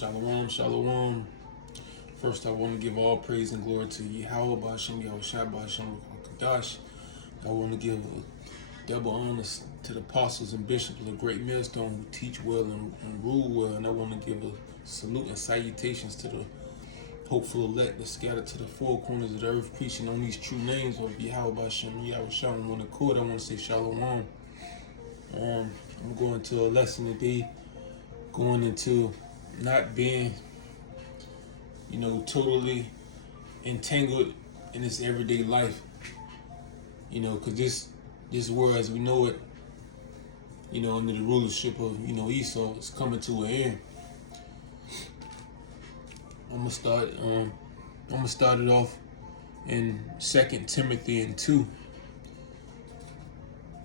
Shalom, shalom. First, I want to give all praise and glory to Yahweh, Ba'ashem, Yahushua, Ba'ashem, Kadash. I want to give double honors to the apostles and bishops of the great millstone who teach well and rule well. And I want to give a salute and salutations to the hopeful elect that scattered to the four corners of the earth, preaching on these true names of Yahweh, Ba'ashem, Yahushua. And on the court, I want to say shalom. I'm going to a lesson today, going into not being, totally entangled in this everyday life, because this world as we know it, under the rulership of, Esau, is coming to an end. I'm gonna start it off in 2 Timothy 2,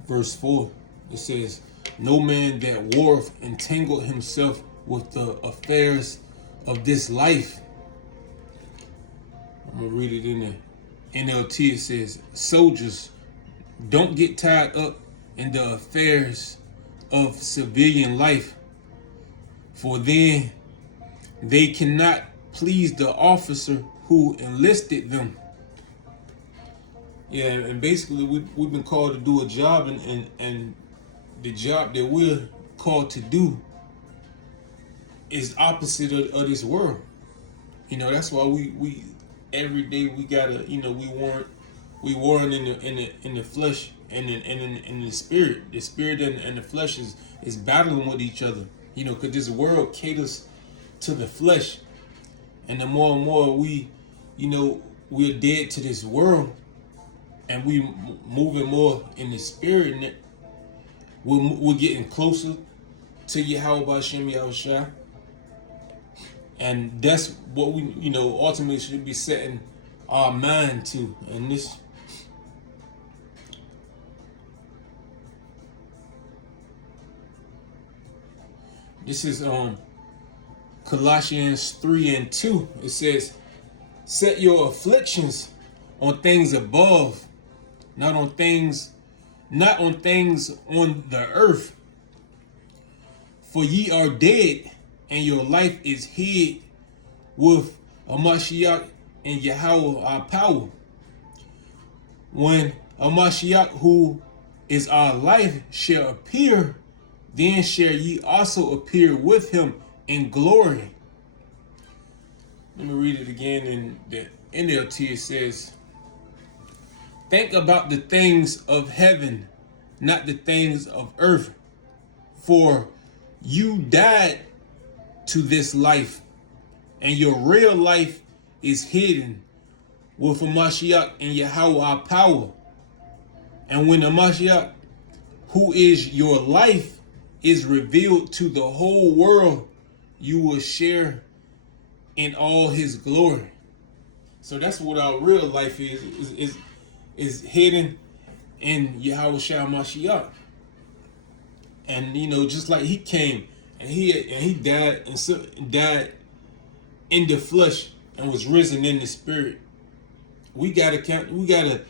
verse 4. It says, "No man that warreth entangle himself with the affairs of this life." I'm gonna read it in the NLT. It says, "Soldiers, don't get tied up in the affairs of civilian life, for then they cannot please the officer who enlisted them." Yeah, and basically we've been called to do a job, and the job that we're called to do is opposite of this world. That's why we every day we gotta, we warring in the flesh and in the spirit. The spirit and the flesh is battling with each other. Because this world caters to the flesh, and the more and more we're dead to this world, and we moving more in the spirit, and we're getting closer to Yahweh Ba'ashem Yahushua. And that's what we, ultimately should be setting our mind to. And this is Colossians 3:2. It says, "Set your afflictions on things above, not on things on the earth. For ye are dead, and your life is hid with Hamashiach and Yahweh our power. When Hamashiach, who is our life, shall appear, then shall ye also appear with him in glory." Let me read it again in the NLT. It says, "Think about the things of heaven, not the things of earth. For you died to this life, and your real life is hidden with Hamashiach and Yahweh our power. And when Hamashiach, who is your life, is revealed to the whole world, you will share in all his glory." So that's what our real life is hidden in Yahweh Shah Mashiach. And just like he came and he died and died in the flesh and was risen in the spirit, we gotta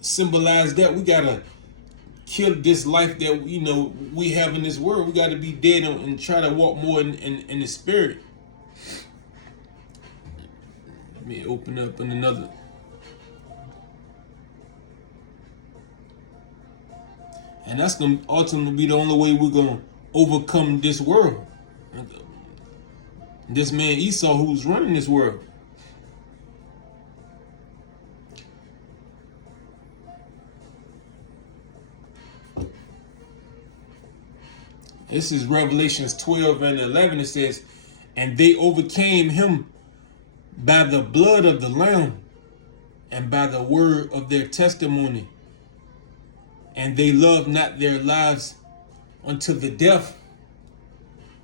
symbolize that. We gotta kill this life that we have in this world. We gotta be dead and try to walk more in the spirit. Let me open up in another. And that's going to ultimately be the only way we're going to overcome this world. This man Esau, who's running this world. This is Revelations 12:11. It says, "And they overcame him by the blood of the Lamb and by the word of their testimony. And they loved not their lives unto the death."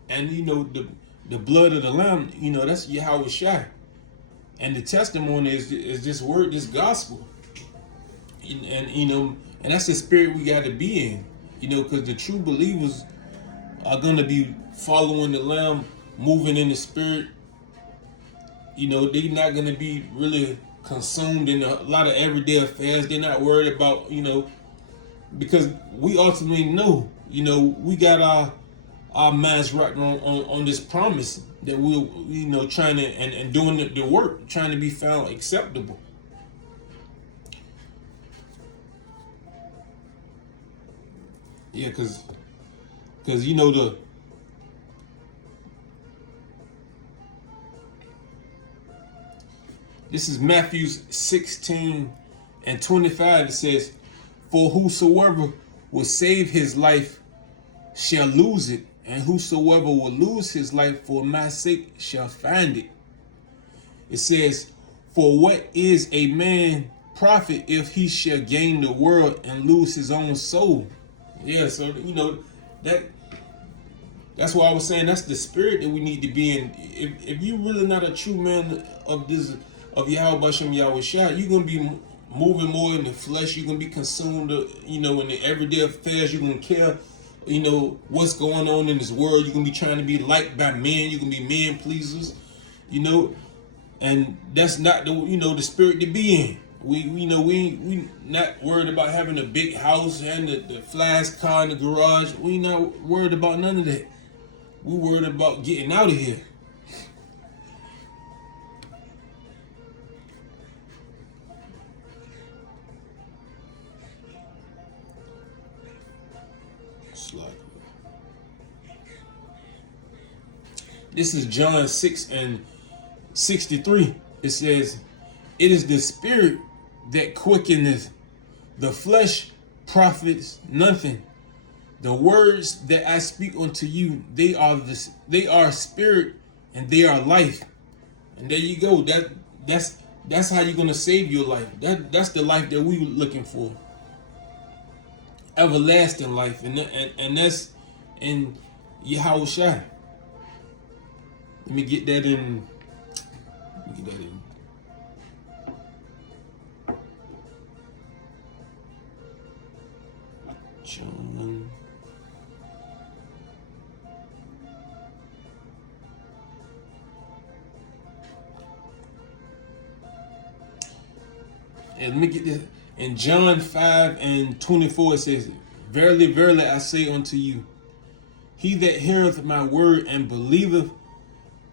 And the blood of the Lamb, that's Yahweh Shai. And the testimony is this word, this gospel. And that's the spirit we got to be in. Because the true believers are going to be following the Lamb, moving in the spirit. They're not going to be really consumed in a lot of everyday affairs. They're not worried about, because we ultimately know, we got our minds right on this promise that we're, trying to and doing the work, trying to be found acceptable. Yeah, because this is Matthew 16:25. It says, "For whosoever will save his life shall lose it, and whosoever will lose his life for my sake shall find it." It says, "For what is a man profit if he shall gain the world and lose his own soul?" Yeah, so that's why I was saying that's the spirit that we need to be in. If you're really not a true man of Yahweh Bashem Yahweh Shah, you're gonna be moving more in the flesh. You're gonna be consumed, in the everyday affairs. You're gonna care, what's going on in this world. You're gonna be trying to be liked by men. You're gonna be men pleasers, and that's not the spirit to be in. We not worried about having a big house and the flash car in the garage. We not worried about none of that. We worried about getting out of here. This is John 6:63. It says, "It is the spirit that quickeneth, the flesh profits nothing. The words that I speak unto you, they are spirit and they are life." And there you go. That's how you're gonna save your life. That's the life that we were looking for. Everlasting life, and that's in Yahweh Shai. Let me get that in. John. And let me get this. In John 5:24 it says, "Verily, verily, I say unto you, he that heareth my word and believeth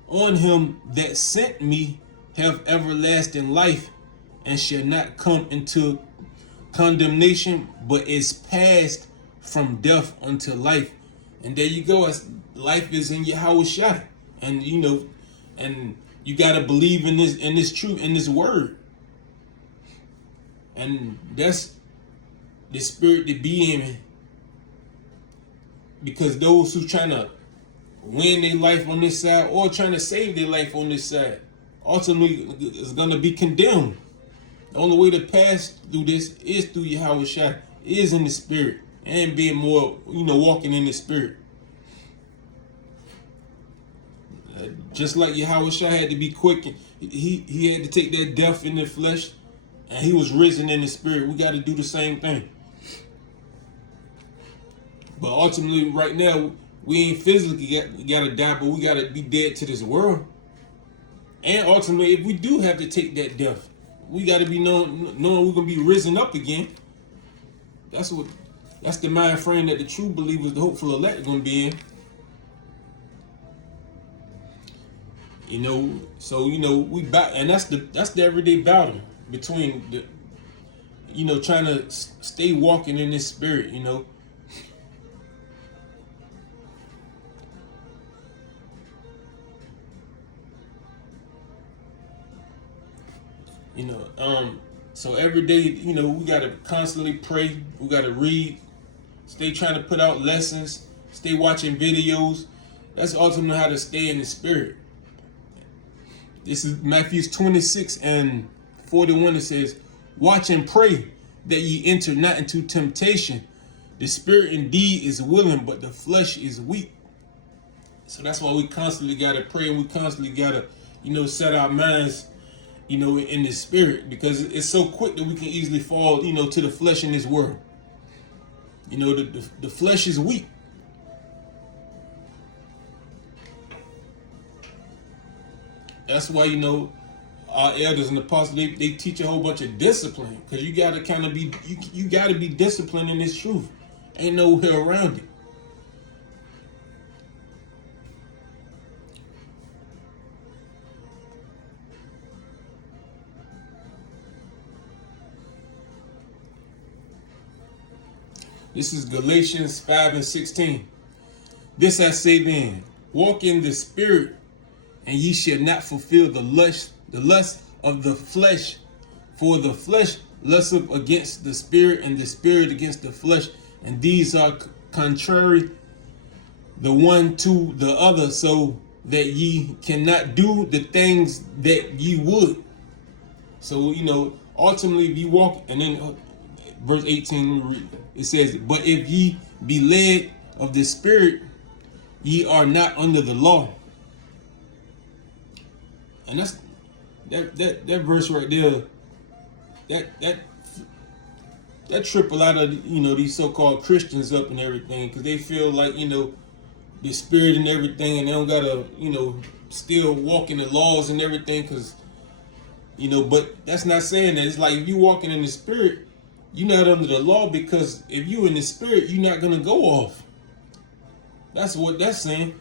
on him that sent me have everlasting life, and shall not come into condemnation, but is passed from death unto life." And there you go. Life is in Yahweh Shai, and and you gotta believe in this truth, in this word, and that's the spirit to be in. Because those who trying to win their life on this side or trying to save their life on this side ultimately is going to be condemned. The only way to pass through this is through Yahweh Shai, is in the spirit, and being more, walking in the spirit. Just like Yahweh Shai had to be quick, he had to take that death in the flesh, and he was risen in the spirit. We got to do the same thing. But ultimately, right now, we ain't physically gotta die, but we gotta be dead to this world. And ultimately, if we do have to take that death, we gotta be knowing we're gonna be risen up again. That's the mind frame that the true believers, the hopeful elect, are gonna be in. So we battle, and that's the everyday battle between trying to stay walking in this spirit. So every day, we gotta constantly pray. We gotta read, stay trying to put out lessons, stay watching videos. That's ultimately how to stay in the spirit. This is Matthew 26:41. It says, "Watch and pray that ye enter not into temptation. The spirit indeed is willing, but the flesh is weak." So that's why we constantly gotta pray, and we constantly gotta, set our minds, in the spirit, because it's so quick that we can easily fall, to the flesh in this world. The flesh is weak. That's why, our elders and apostles, they teach a whole bunch of discipline, because you gotta kind of be, you gotta be disciplined in this truth. Ain't no way around it. This is Galatians 5:16. This I say then, walk in the spirit, and ye shall not fulfill the lust of the flesh. For the flesh lusteth against the spirit, and the spirit against the flesh, and these are contrary the one to the other, so that ye cannot do the things that ye would. So, ultimately, if you walk, and then verse 18, it says, but if ye be led of the spirit, ye are not under the law. And that's that verse right there. That trip a lot of these so-called Christians up and everything, because they feel like the spirit and everything, and they don't gotta still walk in the laws and everything, because but that's not saying that. It's like if you walking in the spirit, you're not under the law, because if you in the spirit, you're not gonna go off. That's what that's saying.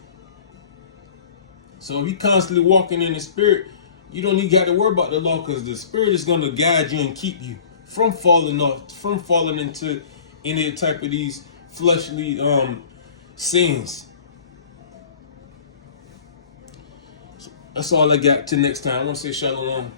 So if you constantly walking in the spirit, you don't even got to worry about the law, because the spirit is going to guide you and keep you from falling off, from falling into any type of these fleshly sins. So that's all I got. Till next time, I want to say shalom.